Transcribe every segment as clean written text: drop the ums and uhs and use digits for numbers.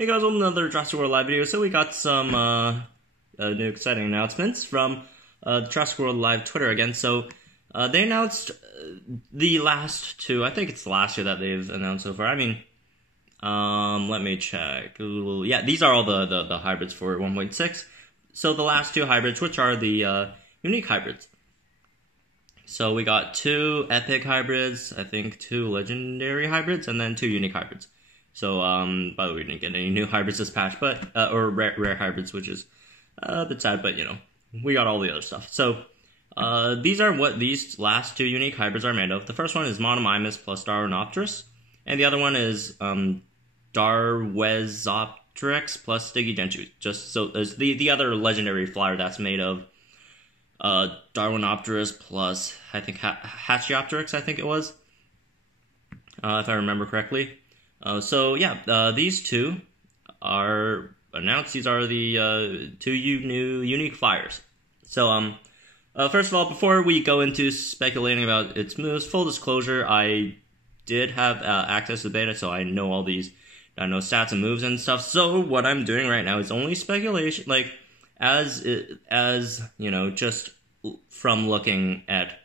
Hey guys, welcome to another Jurassic World Live video. So we got some new exciting announcements from the Jurassic World Live Twitter again. So they announced the last two, I think it's the last two that they've announced so far. I mean, let me check. Yeah, these are all the hybrids for 1.6. So the last two hybrids, which are the unique hybrids. So we got two epic hybrids, I think two legendary hybrids, and then two unique hybrids. So, by the way, we didn't get any new hybrids this patch, but, or rare hybrids, which is a bit sad, but, you know, we got all the other stuff. So, these are what these last two unique hybrids are made of. The first one is Monomimus plus Darwinopterus, and the other one is, Darwesopteryx plus Stygigentu. Just so, there's the other legendary flyer that's made of, Darwinopterus plus, I think, Hatchiopteryx, I think it was, if I remember correctly. So yeah, these two are announced. These are the two new unique flyers. So first of all, before we go into speculating about its moves, full disclosure, I did have access to beta, so I know all these stats and moves and stuff. So what I'm doing right now is only speculation, like as you know, just from looking at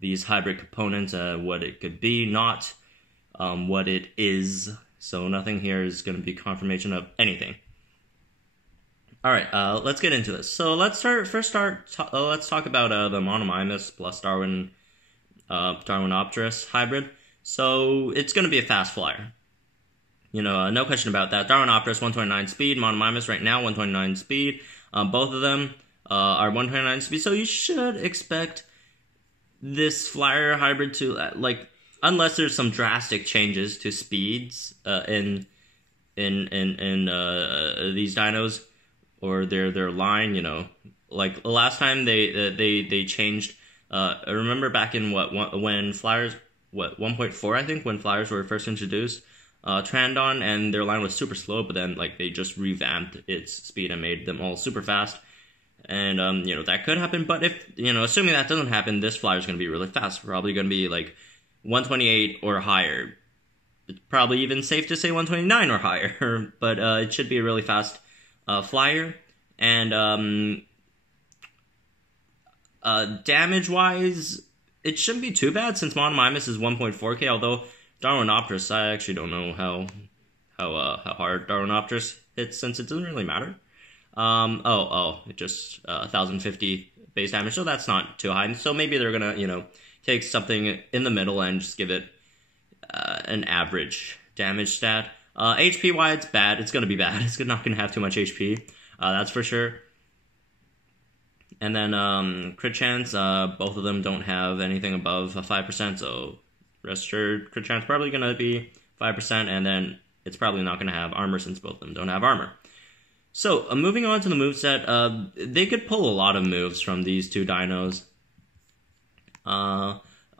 these hybrid components, what it could be, not what it is. So nothing here is going to be confirmation of anything. All right, let's get into this. So let's let's talk about the Monomimus plus Darwinopterus hybrid. So it's going to be a fast flyer. You know, no question about that. Darwinopterus 129 speed, Monomimus right now 129 speed. Both of them are 129 speed. So you should expect this flyer hybrid to unless there's some drastic changes to speeds in these dinos or their line, you know, like last time they changed. I remember back in when Flyers 1.4, I think, when Flyers were first introduced, Trandon, and their line was super slow, but then like they just revamped its speed and made them all super fast. And you know, that could happen, but if, you know, assuming that doesn't happen, this flyer is going to be really fast. Probably going to be like 128 or higher. It's probably even safe to say 129 or higher, but it should be a really fast flyer. And damage-wise, it shouldn't be too bad since Monomimus is 1.4k, although Darwinopterus, I actually don't know how hard Darwinopterus hits since it doesn't really matter. It just 1050 base damage, so that's not too high. So maybe they're gonna, you know, take something in the middle and just give it an average damage stat. HP wise, it's bad. It's gonna be bad. It's not gonna have too much HP. That's for sure. And then crit chance. Both of them don't have anything above 5%. So rest assured, crit chance probably gonna be 5%, and then it's probably not gonna have armor since both of them don't have armor. So moving on to the moveset, they could pull a lot of moves from these two dinos.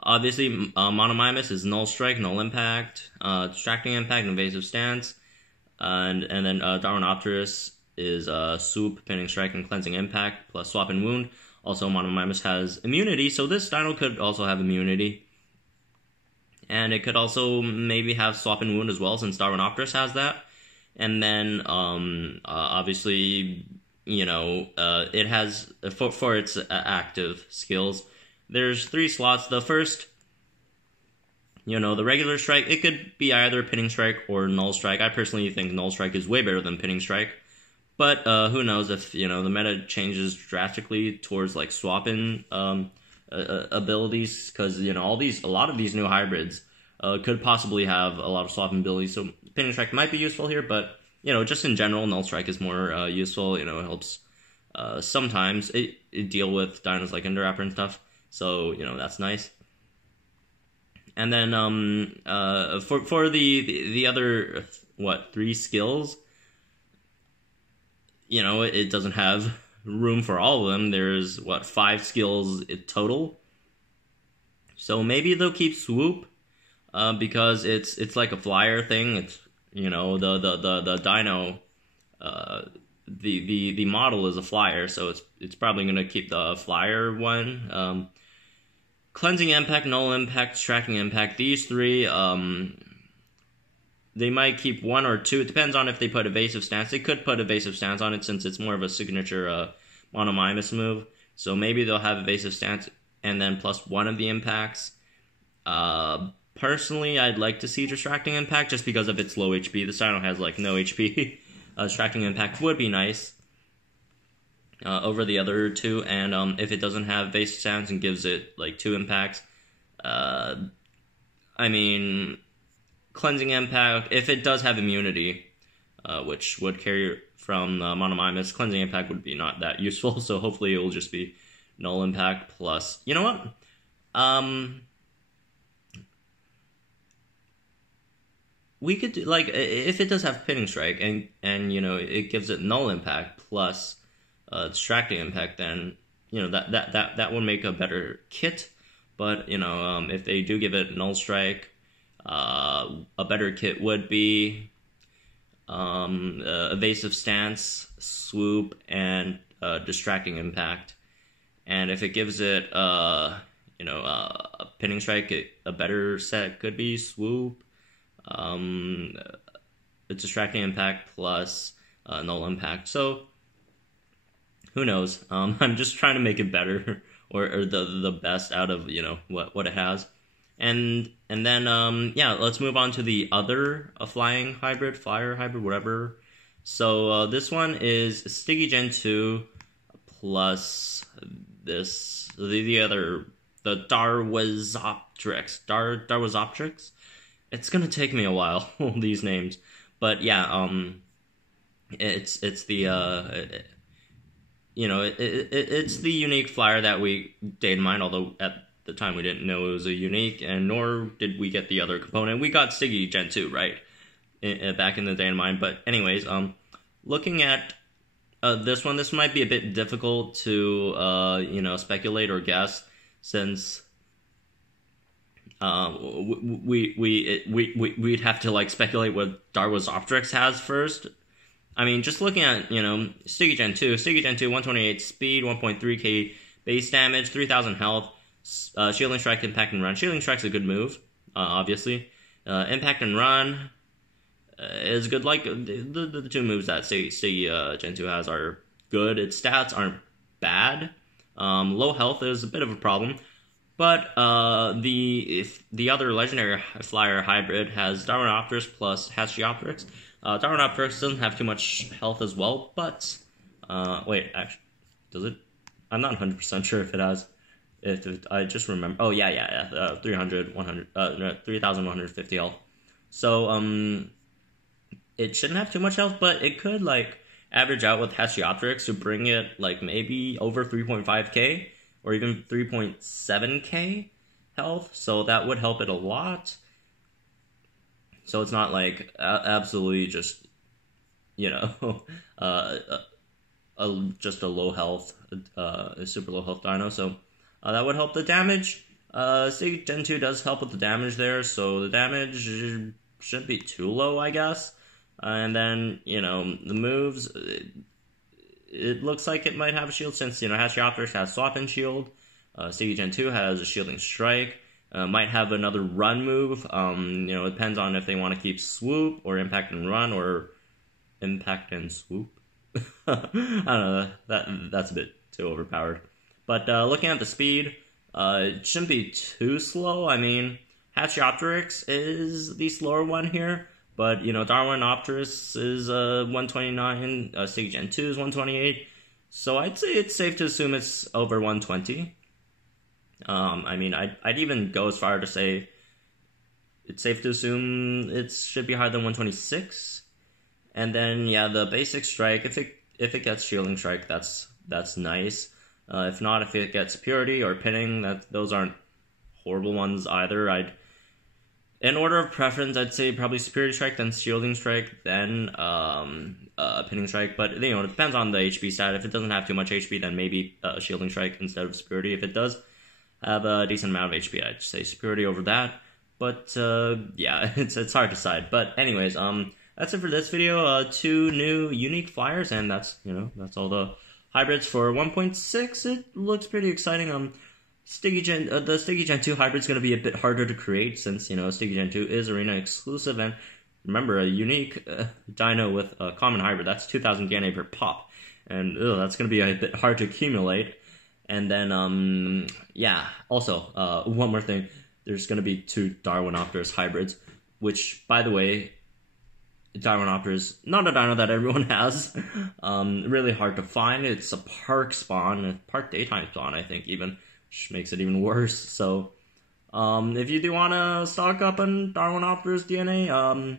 Obviously, Monomimus is Null Strike, Null Impact, Distracting Impact, Invasive Stance, and then Darwinopterus is Swoop, Pinning Strike, and Cleansing Impact, plus Swap and Wound. Also, Monomimus has Immunity, so this dino could also have Immunity. And it could also maybe have Swap and Wound as well, since Darwinopterus has that. And then, obviously, you know, it has, for its active skills, there's 3 slots. The first, you know, the regular strike, it could be either Pinning Strike or Null Strike. I personally think Null Strike is way better than Pinning Strike. But who knows if, you know, the meta changes drastically towards, like, swapping abilities. Because, you know, a lot of these new hybrids could possibly have a lot of swapping abilities. So Pinning Strike might be useful here, but, you know, just in general, Null Strike is more useful. You know, it helps sometimes it deal with dinos like Indoraptor and stuff. So, you know, that's nice. And then for the other 3 skills, you know, it doesn't have room for all of them. There's 5 skills total. So maybe they'll keep Swoop because it's like a flyer thing. It's, you know, the dino the model is a flyer, so it's probably gonna keep the flyer one. Cleansing Impact, Null Impact, Distracting Impact, these 3, they might keep one or two. It depends on if they put evasive stance. They could put evasive stance on it since it's more of a signature Monomimus move. So maybe they'll have evasive stance and then plus one of the impacts. Personally, I'd like to see Distracting Impact just because of its low HP. The Dino has like no HP. Distracting Impact would be nice over the other two, and if it doesn't have evasive stance and gives it like 2 impacts, I mean, Cleansing Impact, if it does have immunity, which would carry from Monomimus, Cleansing Impact would be not that useful, so hopefully it will just be Null Impact plus... You know what? We could do, like, if it does have Pinning Strike, and you know, it gives it Null Impact plus Distracting Impact, then, you know, that would make a better kit. But, you know, if they do give it Null Strike, a better kit would be Evasive Stance, Swoop, and Distracting Impact. And if it gives it, you know, a Pinning Strike, a better set could be Swoop, a Distracting Impact plus Null Impact. So, who knows? I'm just trying to make it better, or the best out of, you know, what it has. And then, yeah, let's move on to the other Flyer Hybrid, whatever. So, this one is Sticky Gen 2 plus this, the Darwazoptrix. It's gonna take me a while, these names. But yeah, it's the, you know, it's the unique flyer that we did in mind, although at the time we didn't know it was a unique, and nor did we get the other component. We got Sticky Gen 2, right? Back in the day in mind. But anyways, looking at this one, this might be a bit difficult to, you know, speculate or guess, since we'd have to, like, speculate what Darwazoptrix has first. I mean, just looking at, you know, Sticky Gen 2, 128 speed, 1.3k base damage, 3000 health, Shielding Strike, Impact, and Run. Shielding Strike's a good move, obviously. Impact and Run is good. Like, the two moves that Sticky Gen 2 has are good. Its stats aren't bad. Low health is a bit of a problem. But the other legendary Flyer Hybrid has Darwinoptrix plus Hatchioptrix. Darwinoptrix doesn't have too much health as well, but wait, actually, does it? I'm not 100% sure if it has. I just remember. Oh yeah. 3,150 health. So it shouldn't have too much health, but it could, like, average out with Hatchioptrix to bring it, like, maybe over 3.5k. Or even 3.7k health, so that would help it a lot. So it's not like absolutely just, you know, just a low health, a super low health dino. So that would help the damage. Sticky Gen 2 does help with the damage there, so the damage shouldn't be too low, I guess. And then, you know, the moves. It looks like it might have a shield since, you know, Hatchioptrix has Swap and Shield. Sticky Gen 2 has a Shielding Strike. Might have another Run move. You know, it depends on if they want to keep Swoop or Impact and Run or Impact and Swoop. I don't know. That's a bit too overpowered. But looking at the speed, it shouldn't be too slow. I mean, Hatchioptrix is the slower one here. But, you know, Darwinoptrix is 129, Sticky Gen 2 is 128, so I'd say it's safe to assume it's over 120. I mean, I'd even go as far to say it's safe to assume it should be higher than 126. And then, yeah, the basic strike, if it gets Shielding Strike, that's nice. If not, if it gets Purity or Pinning, those aren't horrible ones either. In order of preference, I'd say probably Superiority Strike, then Shielding Strike, then Pinning Strike. But, you know, it depends on the HP stat. If it doesn't have too much HP, then maybe Shielding Strike instead of Superiority. If it does have a decent amount of HP, I'd say Superiority over that. But, yeah, it's hard to decide. But anyways, that's it for this video. 2 new unique flyers, and that's all the hybrids for 1.6. It looks pretty exciting. The Sticky Gen 2 hybrid is going to be a bit harder to create since, you know, Sticky Gen 2 is arena exclusive, and remember, a unique dino with a common hybrid. That's 2,000 DNA per pop. And that's going to be a bit hard to accumulate. And then, yeah, also, one more thing. There's going to be 2 Darwinopterus hybrids, which, by the way, Darwinopterus, not a dino that everyone has. Really hard to find. It's a park spawn, a park daytime spawn, I think, even, which makes it even worse. So, if you do want to stock up on Darwinopterus DNA,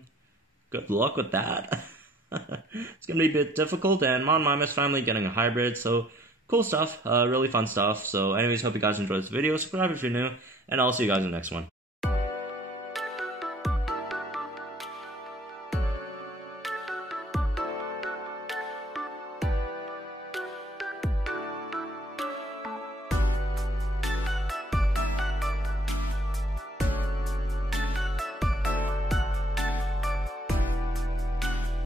good luck with that. It's going to be a bit difficult, and my family getting a hybrid, so cool stuff, really fun stuff. So anyways, hope you guys enjoyed this video. Subscribe if you're new, and I'll see you guys in the next one.